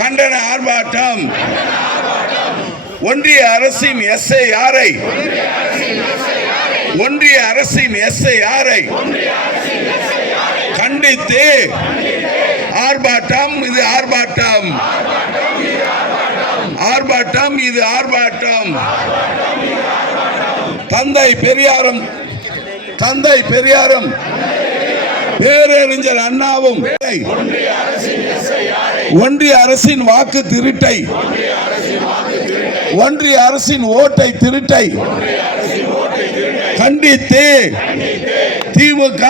கண்டன ஆர்ப்பாட்டம். ஒன்றிய அரசின் SIR-ஐ கண்டித்து ஆர்ப்பாட்டம். இது ஆர்ப்பாட்டம். இது ஆர்ப்பாட்டம். தந்தை பெரியாரும் பேரறிஞர் அண்ணாவும் ஒன்றிய அரசின் வாக்கு திருட்டை, ஒன்றிய அரசின் ஓட்டை திருட்டை கண்டித்து திமுக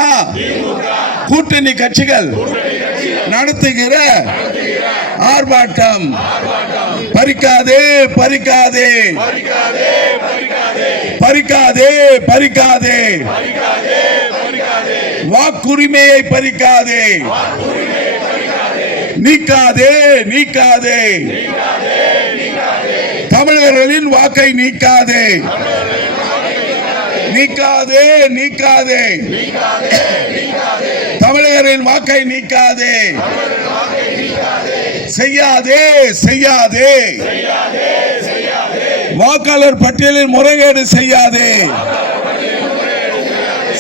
கூட்டணி கட்சிகள் நடத்துகிற ஆர்ப்பாட்டம். பறிக்காதே பறிக்காதே பறிக்காதே பறிக்காதே வாக்குரிமையை பறிக்காதே, நீக்காதே நீக்காதே, தமிழர்களின் வாக்கை நீக்காதே நீக்காதே நீக்காதே, தமிழரின் வாக்கை நீக்காதே, செய்யாதே செய்யாதே, வாக்காளர் பட்டியலில் முறைகேடு செய்யாதே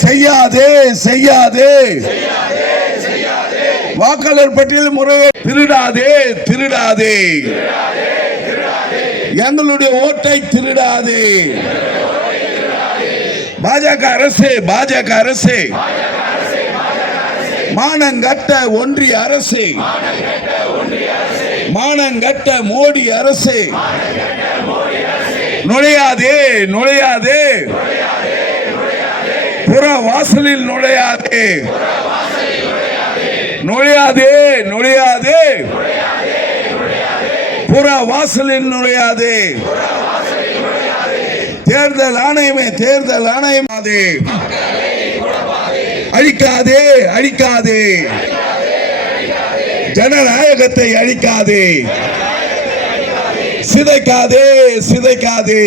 செய்யாதே செய்யாதே, வாக்காளர் பட்டியலில் முறைகேடு திருடாதே திருடாதே, எங்களுடைய ஓட்டை திருடாதே. பாஜக அரசு மானங்கட்ட ஒன்றிய அரசு, மானங்கட்ட மோடி அரசு, நுழையாதே நுழையாதே, புற வாசலில் நுழையாதே நுழையாதே நுழையாதே, புற வாசலில் நுழையாதே. தேர்தல் ஆணையமே அழிக்காதே அழிக்காதே, ஜனநாயகத்தை அழிக்காதே, சிதைக்காதே சிதைக்காதே,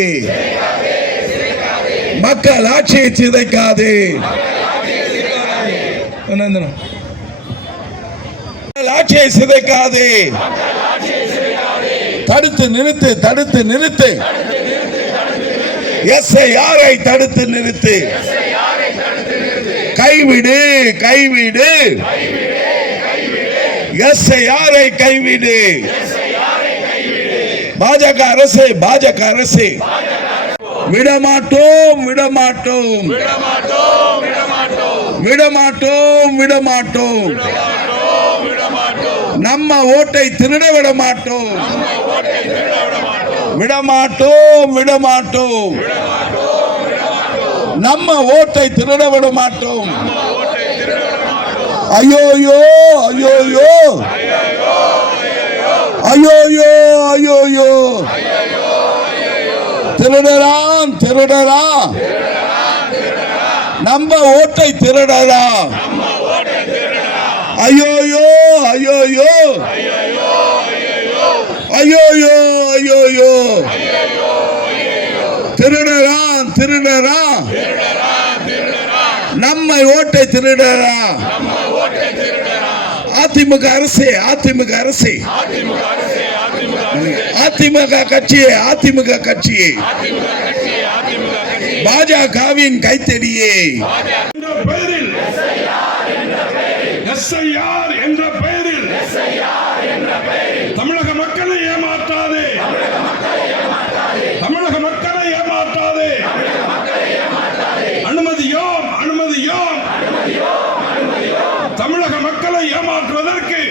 மக்கள் ஆட்சியை சிதைக்காதே, ஆட்சியை சிதைக்காதே, தடுத்து நிறுத்து SIR-ஐ தடுத்து நிறுத்து, கைவிடு SIR-ஐ கைவிடு. பாஜக அரசு விடமாட்டோம் நம்ம ஓட்டை திருட விடமாட்டோம் நம்ம ஓட்டை திருட விடமாட்டோம். ஐயோயோ ஐயோயோ ஐயோயோ ஐயோயோ, திருடரா நம்ம ஓட்டை திருடரா. ஐயோயோ ஐயோயோ ஐயோயோ ஐயோயோ, திருடரா நம்ம ஓட்டை திருடரா. அதிமுக கட்சியே பாஜகவின் கைத்தடியே. SIR என்ற பெயரில் தமிழக மக்களை ஏமாற்றாதே, தமிழக மக்களை ஏமாற்றாதே. அனுமதியோம் தமிழக மக்களை ஏமாற்றுவதற்கு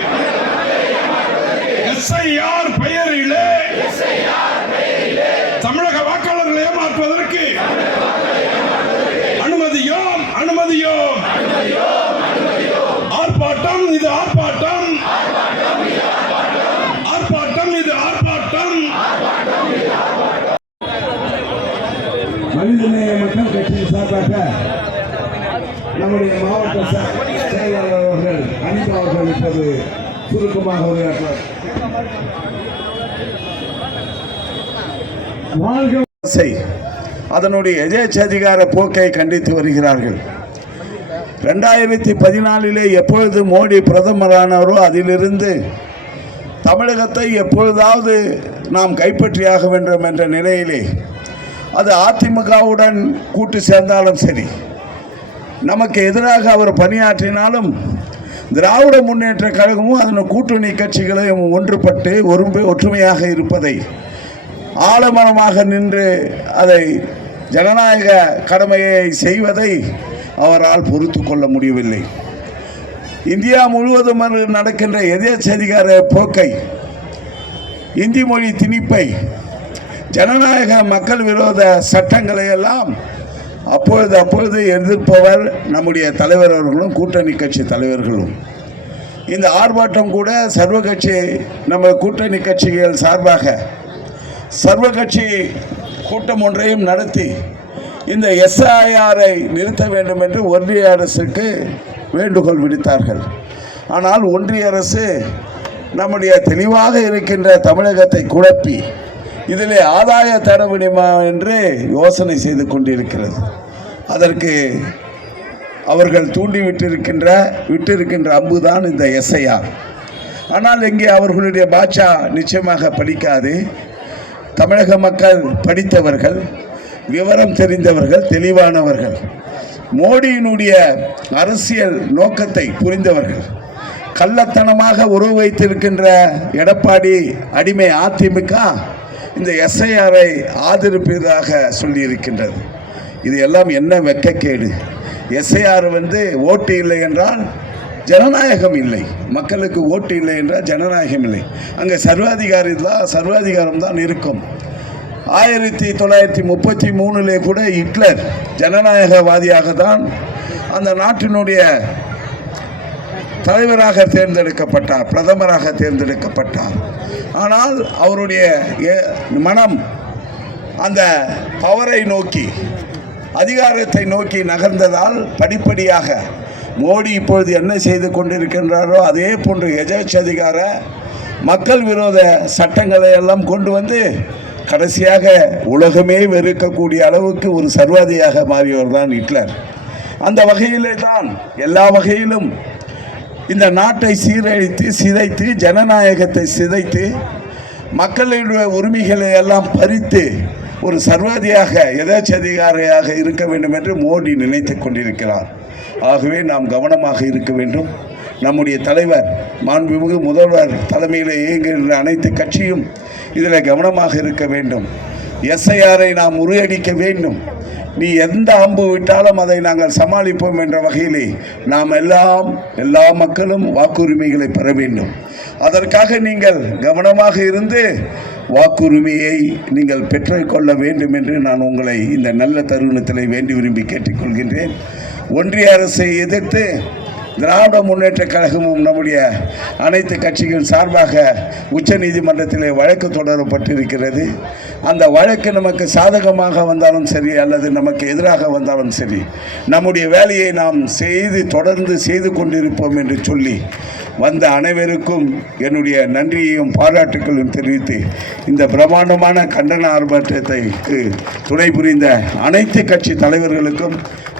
SIR பெயரிலே தமிழக வாக்காளர்களை ஏமாற்றுவதற்கு அனுமதியோம். ஆர்ப்பாட்டம் இது ஆர்ப்பாட்டம், இது ஆர்ப்பாட்டம். மனிதநேய மக்கள் கட்சியின் சார்பாக நம்முடைய மாவட்ட செயலாளர் அவர்கள் அனிதா அவர்கள் இப்போது சுருக்கமாக உரையாற்றுவார். அதனுடைய எதேச்சதிகார போக்கை கண்டித்து வருகிறார்கள். 2014 எப்பொழுது மோடி பிரதமரானாரோ அதிலிருந்து தமிழகத்தை எப்பொழுதாவது நாம் கைப்பற்றியாக வேண்டும் என்ற நிலையிலே அது அதிமுகவுடன் கூட்டு சேர்ந்தாலும் சரி, நமக்கு எதிராக அவர் பணியாற்றினாலும் திராவிட முன்னேற்ற கழகமும் அதன் கூட்டணி கட்சிகளையும் ஒன்றுபட்டு ஒற்றுமையாக இருப்பதை, ஆலமரமாக நின்று அதை ஜனநாயக கடமையை செய்வதை அவரால் பொறுத்து கொள்ள முடியவில்லை. இந்தியா முழுவதும் நடக்கின்ற எதேச்சதிகார போக்கை, இந்தி மொழி திணிப்பை, ஜனநாயக மக்கள் விரோத சட்டங்களை எல்லாம் அப்பொழுது எதிர்ப்பவர் நம்முடைய தலைவர் அவர்களும் கூட்டணி கட்சி தலைவர்களும். இந்த ஆர்ப்பாட்டம் கூட சர்வ கட்சி நம்ம கூட்டணி கட்சிகள் சார்பாக சர்வ கட்சி கூட்டம் ஒன்றையும் நடத்தி இந்த எஸ்ஐஆரை நிறுத்த வேண்டும் என்று ஒன்றிய அரசுக்கு வேண்டுகோள் விடுத்தார்கள். ஆனால் ஒன்றிய அரசு நம்முடைய தெளிவாக இருக்கின்ற தமிழகத்தை குழப்பி இதிலே ஆதாய தர முடியுமா என்று யோசனை செய்து கொண்டிருக்கிறது. அதற்கு அவர்கள் விட்டிருக்கின்ற அம்புதான் இந்த எஸ்ஐஆர். ஆனால் இங்கே அவர்களுடைய பாட்சா நிச்சயமாக படிக்காது. தமிழக மக்கள் படித்தவர்கள், விவரம் தெரிந்தவர்கள், தெளிவானவர்கள், மோடியினுடைய அரசியல் நோக்கத்தை புரிந்தவர்கள். கள்ளத்தனமாக உறவு வைத்திருக்கின்ற எடப்பாடி அடிமை அதிமுக இந்த எஸ்ஐஆரை ஆதரிப்பதாக சொல்லியிருக்கின்றது. இது எல்லாம் என்ன வெட்கக்கேடு! எஸ்ஐஆர் ஓட்டு இல்லை என்றால் ஜனநாயகம் இல்லை, மக்களுக்கு ஓட்டு இல்லை என்றால் ஜனநாயகம் இல்லை. அங்கே சர்வாதிகாரம் தான் இருக்கும். 1933 கூட ஹிட்லர் ஜனநாயகவாதியாக தான் அந்த நாட்டினுடைய தலைவராக தேர்ந்தெடுக்கப்பட்டார், பிரதமராக தேர்ந்தெடுக்கப்பட்டார். ஆனால் அவருடைய மனம் அந்த பவரை நோக்கி, அதிகாரத்தை நோக்கி நகர்ந்ததால் படிப்படியாக மோடி இப்பொழுது என்ன செய்து கொண்டிருக்கின்றாரோ அதே போன்று எதேச்சதிகார மக்கள் விரோத சட்டங்களை எல்லாம் கொண்டு வந்து கடைசியாக உலகமே வெறுக்கக்கூடிய அளவுக்கு ஒரு சர்வாதியாக மாறியவர் தான் ஹிட்லர். அந்த வகையிலே தான் எல்லா வகையிலும் இந்த நாட்டை சீரழித்து சிதைத்து, ஜனநாயகத்தை சிதைத்து, மக்களுடைய உரிமைகளை எல்லாம் பறித்து ஒரு சர்வாதியாக எதேச்சதிகாரியாக இருக்க வேண்டும் என்று மோடி நினைத்து கொண்டிருக்கிறார். ஆகவே நாம் கவனமாக இருக்க வேண்டும். நம்முடைய தலைவர் மாண்புமிகு முதல்வர் தலைமையில் இயங்குகின்ற அனைத்து கட்சியும் இதில் கவனமாக இருக்க வேண்டும். எஸ்ஐஆரை நாம் முறியடிக்க வேண்டும். நீ எந்த அம்பு விட்டாலும் அதை நாங்கள் சமாளிப்போம் என்ற வகையிலே நாம் எல்லா மக்களும் வாக்குரிமைகளை பெற வேண்டும். அதற்காக நீங்கள் கவனமாக இருந்து வாக்குரிமையை நீங்கள் பெற்றுக்கொள்ள வேண்டும் என்று நான் உங்களை இந்த நல்ல தருணத்தில் வேண்டி விரும்பி கேட்டுக்கொள்கின்றேன். ஒன்றிய அரசை எதிர்த்து திராவிட முன்னேற்ற கழகமும் நம்முடைய அனைத்து கட்சிகள் சார்பாக உச்ச நீதிமன்றத்தில் வழக்கு தொடரப்பட்டிருக்கிறது. அந்த வழக்கு நமக்கு சாதகமாக வந்தாலும் சரி அல்லது நமக்கு எதிராக வந்தாலும் சரி, நம்முடைய வேலையை நாம் தொடர்ந்து செய்து கொண்டிருப்போம் என்று சொல்லி வந்த அனைவருக்கும் என்னுடைய நன்றியையும் பாராட்டுக்களையும் தெரிவித்து இந்த பிரம்மாண்டமான கண்டன ஆர்ப்பாட்டத்திற்கு துணை புரிந்த அனைத்து கட்சி தலைவர்களுக்கும்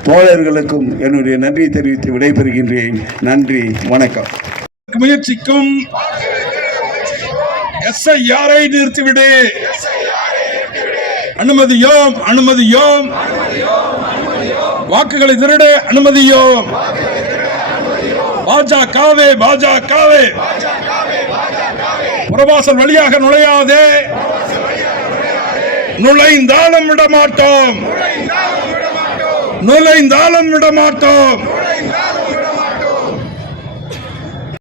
தோழர்களுக்கும் என்னுடைய நன்றியை தெரிவித்து விடைபெறுகின்றேன். நன்றி, வணக்கம். முயற்சிக்கும் எஸ்ஐஆரை நிறுத்திவிடு. அனுமதியோம், அனுமதியோம். வாக்குகளை திருட அனுமதியோம். பாஜகவே, பாஜகவே. புறவாசல் வழியாக நுழையாதே. நுழைந்தாலும் விடமாட்டோம். நுழைந்தாலும் விடமாட்டோம்.